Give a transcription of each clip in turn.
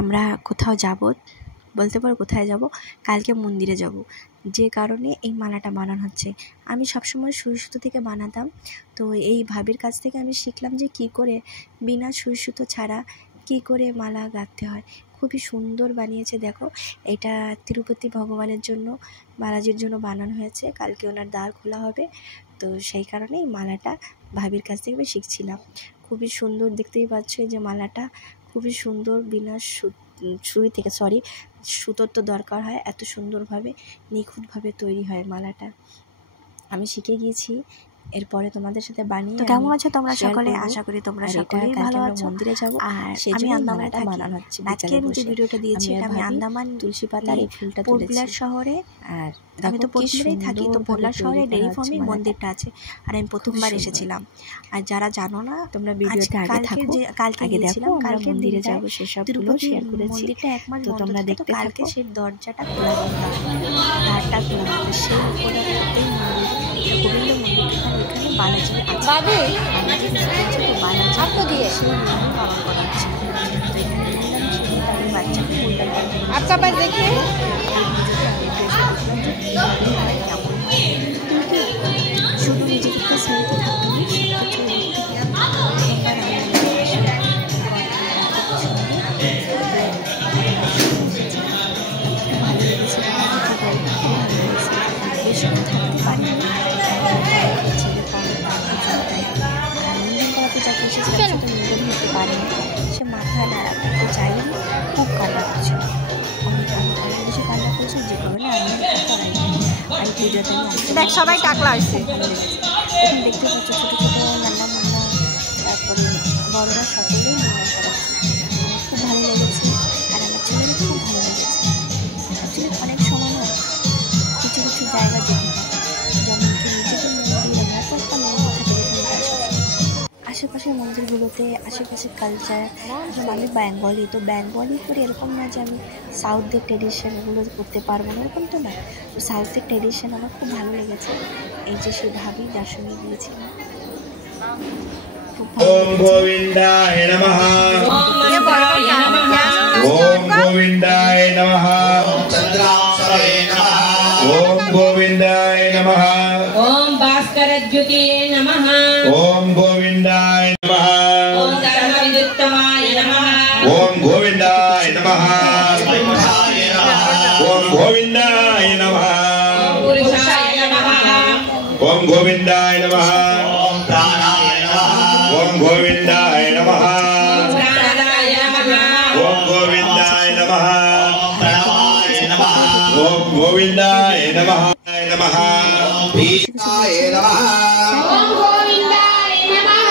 আমরা কোথাও যাব, বলতে পারো কোথায় যাব, কালকে মন্দিরে যাব, যে কারণে এই মালাটা বানানো হচ্ছে। আমি সবসময় সুই সুতো থেকে বানাতাম, তো এই ভাবির কাছ থেকে আমি শিখলাম যে কি করে বিনা সুই সুতো ছাড়া কি করে মালা গাঁথতে হয়। খুবই সুন্দর বানিয়েছে। দেখো, এটা তিরুপতি ভগবানের জন্য, বালাজির জন্য বানানো হয়েছে। কালকে ওনার দ্বার খোলা হবে, তো সেই কারণে এই মালাটা ভাবির কাছ থেকে আমি শিখছিলাম। খুবই সুন্দর, দেখতেই পাচ্ছ এই যে মালাটা খুবই সুন্দর, বিনা সুই থেকে সুতোর তো দরকার হয়, এত সুন্দরভাবে নিখুঁতভাবে তৈরি হয় মালাটা। আমি শিখে গিয়েছি, এরপরে তোমাদের সাথে বানিয়ে। তো কেমন আছো তোমরা সকলে? আশা করি তোমরা সকলেই ভালো আছো। মন্দিরে যাব, আর আমি আন্দামানে বানানো হচ্ছে। আজকে আমি যে ভিডিওটা দিয়েছি এটা আমি আন্দামান তুলসী পাতার এই ফুলটা তুলেছি। পোর্টব্লেয়ার শহরে, আর আমি তো পোর্টব্লেয়ারেই থাকি, তো পোর্টব্লেয়ার শহরে ডেইরি ফার্মে মন্দিরটা আছে, আর আমি প্রথমবার এসেছিলাম। আর যারা জানো না, তোমরা ভিডিওতে আগে থাকো, কালকে গিয়েছিলাম, কালকে মন্দিরে যাব, সেসব গুলো শেয়ার করেছি। মন্দিরটা এক মাস বন্ধ, তোমরা দেখতে কালকে সেই দরজাটা খোলা বন্ধ, দ্বারটা খোলা বন্ধ। সেই খোলা এই মন্দির, গোবিন্দ মন্দির, এখানে বালাজি বাবু বালাজি আপনি দিয়ে সেই নিয়ম পালন করা হচ্ছে। তো এখানে বাচ্চাকে आपका पास देखिए শুধু নিজেকে স্মৃতি থাকতে পারি হতে পারেনি, সে মাথা নাড়াতে চাইনি, খুব কান্না করছিল, অনেক বেশি কান্না করেছে, যে কারণে আমি পুজোতে দেখ সবাই টাকলা আসছে। এখন দেখতে পাচ্ছ ছোটো ছোটো নান্না মান্না, তারপরে বড়রা সকলেই মনে করাচ্ছে। আমার খুব ভালো লেগেছে, আর আমার ছেলেরও খুব ভালো লেগেছে। অ্যাকচুয়ালি অনেক সময় না কিছু কিছু জায়গা যেতে হয়, যেমন কি নিজেদের মন্দির, আমরা তো একটা মন্দির থাকে, আশেপাশের মন্দিরগুলোতে আশেপাশের কালচার। আমি বেঙ্গলি, তো বেঙ্গলি করে এরকম না যে আমি সাউথের ট্রেডিশনগুলো করতে পারবো না, এরকম তো না। তো সাউথের ট্রেডিশন আমার খুব ভালো লেগেছে। এই যে সেই ভাবি যার সঙ্গে গিয়েছিলাম, ওম গোবিন্দায় নমঃ, ওম গোবিন্দায় নমঃ, ওম গোবিন্দায় নমঃ, ওম ভাস্করজ্যোতিয়ে নমঃ, ওম গোবিন্দায় নমঃ, ওম ধর্মবিদুত্তমায় নমঃ, ওম গোবিন্দায় নমঃ, ওম গোবিন্দায় নমঃ, ওম পুরুষায় নমঃ, ওম গোবিন্দায় নমঃ, ওম প্রাণায় নমঃ, ওম গোবিন্দায় নমঃ, ওম প্রাণায় নমঃ, ওম গোবিন্দায় নমঃ, ওম প্রাণায় নমঃ, ওম গোবিন্দায় নমঃ, নমঃ ভীষ্মায় নমঃ, ওম গোবিন্দায় নমঃ,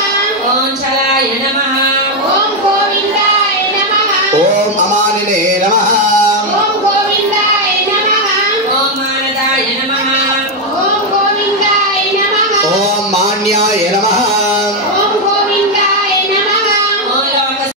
ওম শালায় নমঃ, ওম গোবিন্দায় নমঃ, ওম অমানিনে নমঃ, ওম গোবিন্দায় নমঃ, ওম মানদায় নমঃ, ওম গোবিন্দায় নমঃ, ওম মান্যায়